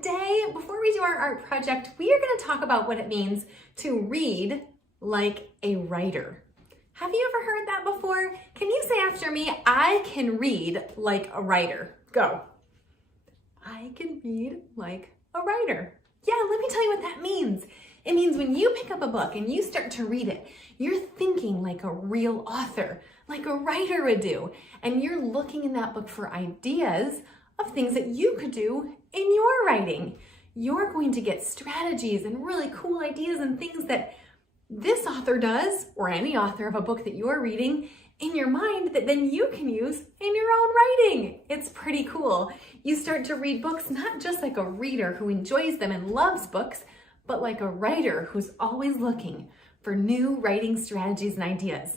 today, before we do our art project, we are going to talk about what it means to read like a writer. Have you ever heard that before? Can you say after me, I can read like a writer? Go. I can read like a writer. Yeah, let me tell you what that means. It means when you pick up a book and you start to read it, you're thinking like a real author, like a writer would do. And you're looking in that book for ideas of things that you could do in your writing. You're going to get strategies and really cool ideas and things that this author does, or any author of a book that you're reading, in your mind that then you can use in your own writing. It's pretty cool. You start to read books not just like a reader who enjoys them and loves books, but like a writer who's always looking for new writing strategies and ideas.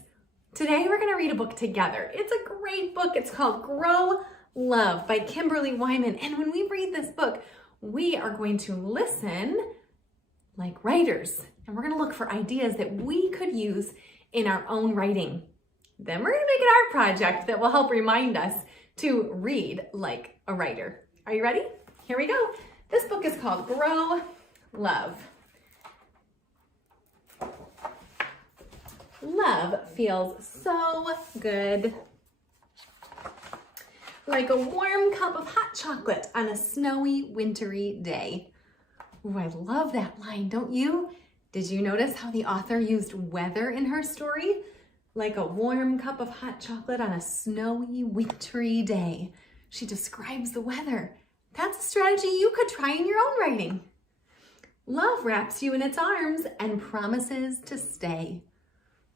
Today we're going to read a book together. It's a great book. It's called Grow Love by Kimberly Wyman. And when we read this book, we are going to listen like writers. And we're going to look for ideas that we could use in our own writing. Then we're going to make an art project that will help remind us to read like a writer. Are you ready? Here we go. This book is called Grow Love. Love feels so good. Like a warm cup of hot chocolate on a snowy, wintry day. Ooh, I love that line, don't you? Did you notice how the author used weather in her story? Like a warm cup of hot chocolate on a snowy, wintry day. She describes the weather. That's a strategy you could try in your own writing. Love wraps you in its arms and promises to stay.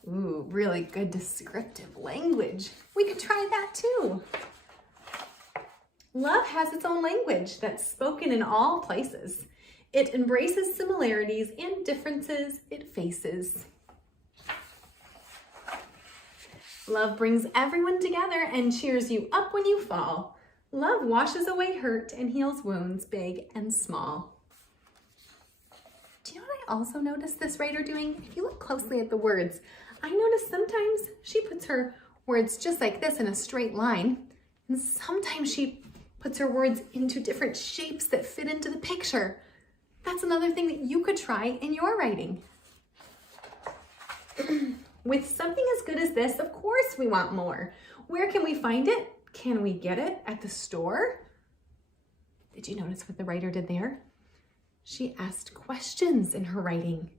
Ooh, really good descriptive language. We could try that too. Love has its own language that's spoken in all places. It embraces similarities and differences it faces. Love brings everyone together and cheers you up when you fall. Love washes away hurt and heals wounds big and small. Do you know what I also noticed this writer doing? If you look closely at the words, I notice sometimes she puts her words just like this in a straight line, and sometimes she puts her words into different shapes that fit into the picture. That's another thing that you could try in your writing. With something as good as this, of course we want more. Where can we find it? Can we get it at the store? Did you notice what the writer did there? She asked questions in her writing.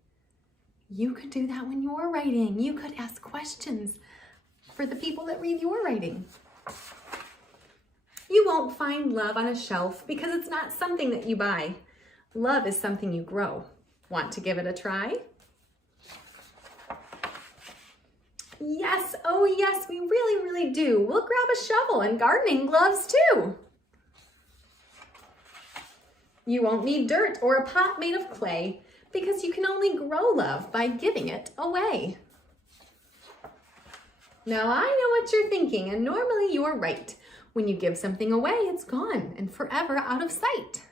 You could do that when you're writing. You could ask questions for the people that read your writing. You won't find love on a shelf because it's not something that you buy. Love is something you grow. Want to give it a try? Yes, oh yes, we really, really do. We'll grab a shovel and gardening gloves too. You won't need dirt or a pot made of clay because you can only grow love by giving it away. Now I know what you're thinking, and normally you're right. When you give something away, it's gone and forever out of sight.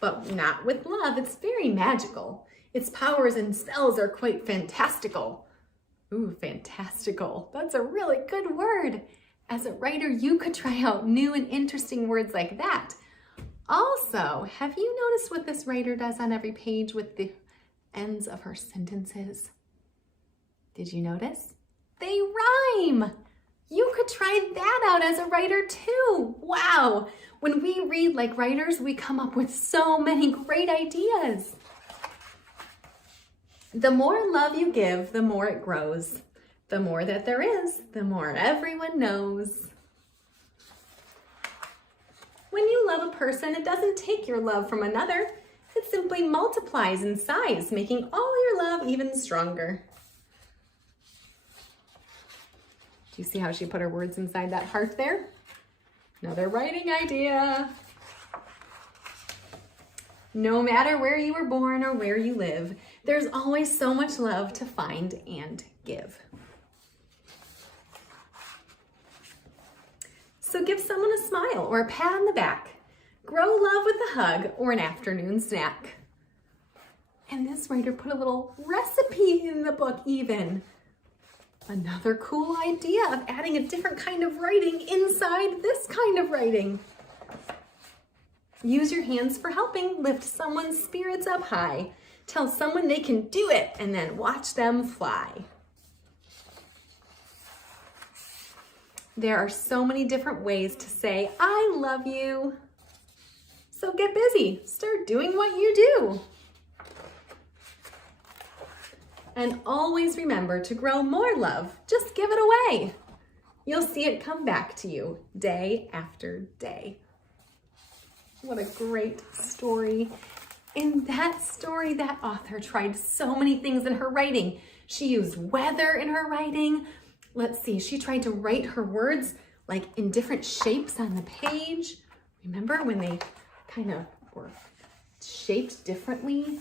But not with love, it's very magical. Its powers and spells are quite fantastical. Ooh, fantastical. That's a really good word. As a writer, you could try out new and interesting words like that. Also, have you noticed what this writer does on every page with the ends of her sentences? Did you notice? They rhyme. You could try that out as a writer too. Wow. When we read like writers, we come up with so many great ideas. The more love you give, the more it grows. The more that there is, the more everyone knows. When you love a person, it doesn't take your love from another. It simply multiplies in size, making all your love even stronger. Do you see how she put her words inside that heart there? Another writing idea. No matter where you were born or where you live, there's always so much love to find and give. So give someone a smile or a pat on the back. Grow love with a hug or an afternoon snack. And this writer put a little recipe in the book even. Another cool idea of adding a different kind of writing inside this kind of writing. Use your hands for helping. Lift someone's spirits up high. Tell someone they can do it and then watch them fly. There are so many different ways to say, I love you. So get busy. Start doing what you do. And always remember to grow more love. Just give it away. You'll see it come back to you day after day. What a great story. In that story, that author tried so many things in her writing. She used weather in her writing. Let's see, she tried to write her words like in different shapes on the page. Remember when they kind of were shaped differently?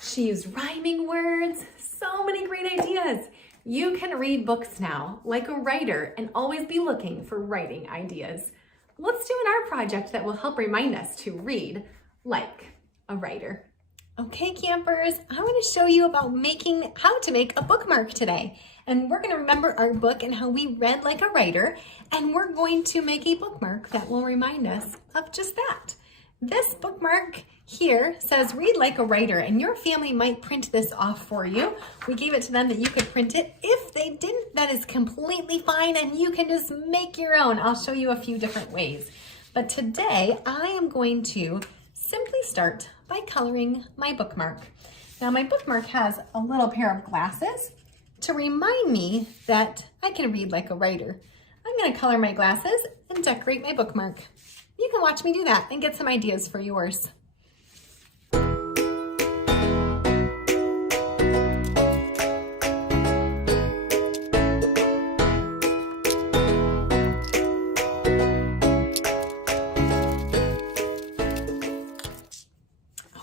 She used rhyming words. So many great ideas. You can read books now like a writer and always be looking for writing ideas. Let's do an art project that will help remind us to read like a writer. Okay, campers, I'm going to show you about how to make a bookmark today. And we're going to remember our book and how we read like a writer. And we're going to make a bookmark that will remind us of just that. This bookmark here says read like a writer, and your family might print this off for you. We gave it to them that you could print it. If they didn't, that is completely fine, and you can just make your own. I'll show you a few different ways. But today I am going to simply start by coloring my bookmark. Now my bookmark has a little pair of glasses to remind me that I can read like a writer. I'm going to color my glasses and decorate my bookmark. You can watch me do that and get some ideas for yours.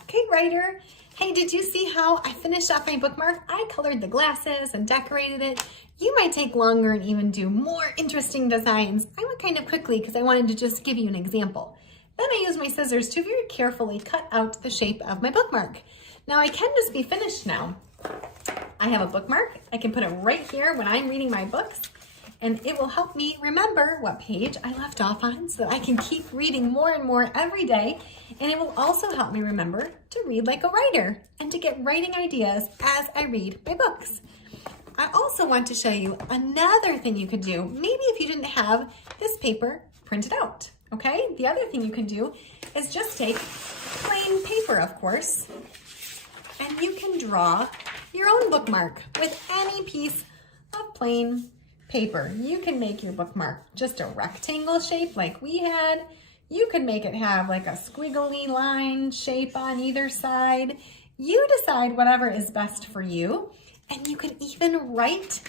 Okay, writer. Hey, did you see how I finished off my bookmark? I colored the glasses and decorated it. You might take longer and even do more interesting designs. I went kind of quickly because I wanted to just give you an example. Then I used my scissors to very carefully cut out the shape of my bookmark. Now I can just be finished now. I have a bookmark. I can put it right here when I'm reading my books, and it will help me remember what page I left off on so I can keep reading more and more every day. And it will also help me remember to read like a writer and to get writing ideas as I read my books. I also want to show you another thing you could do, maybe if you didn't have this paper printed out, okay? The other thing you can do is just take plain paper, of course, and you can draw your own bookmark with any piece of plain paper. You can make your bookmark just a rectangle shape like we had. You could make it have like a squiggly line shape on either side. You decide whatever is best for you. And you can even write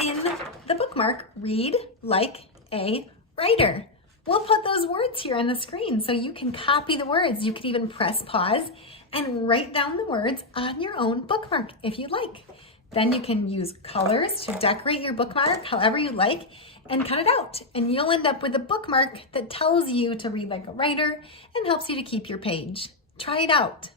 in the bookmark, read like a writer. We'll put those words here on the screen so you can copy the words. You can even press pause and write down the words on your own bookmark if you'd like. Then you can use colors to decorate your bookmark however you like and cut it out. And you'll end up with a bookmark that tells you to read like a writer and helps you to keep your page. Try it out.